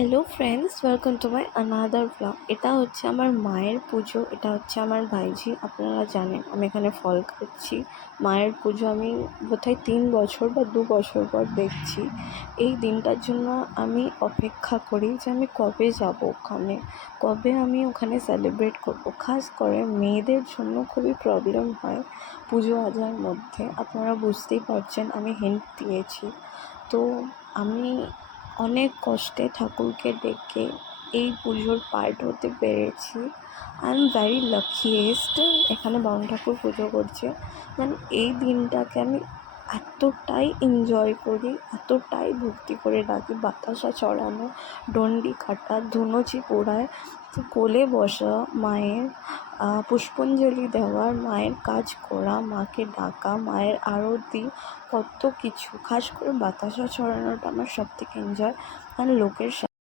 Hello friends, welcome to my another blog. এটা হচ্ছে আমার মায়ের পুজো, এটা হচ্ছে আমার ভাইঝি। আপনারা জানেন আমি এখানে ফল খাচ্ছি। মায়ের পুজো আমি বোধহয় 3 বছর বা 2 বছর পর দেখছি। এই দিনটার জন্য আমি অপেক্ষা করি যে আমি কবে যাব ওখানে, কবে আমি ওখানে সেলিব্রেট করব। খাস করে মেয়েদের জন্য খুবই প্রবলেম হয় পুজো আজার মধ্যে। আপনারা বুঝতেই পারছেন, আমি হিন্ট দিয়েছি। তো আমি অনেক কষ্টে ঠাকুরকে ডেকে এই পুজোর পার্ট হতে পেরেছি। আই এম ভেরি লাকিয়েস্ট এখানে বামুন ঠাকুর পুজো করছে। মানে এই দিনটাকে আমি এতটাই এনজয় করি, এতটাই ভক্তি করে ডাকি। বাতাসা চড়ানো, ডন্ডি কাটা, ধুনুচি পোড়ায়, কোলে বসা মায়ের, পুষ্পাঞ্জলি দেওয়া, মায়ের কাজ করা, মাকে ডাকা, মায়ের আরতি, কত কিছু। খাস করে বাতাসা চড়ানোটা আমার সবথেকে এনজয়। আর লোকের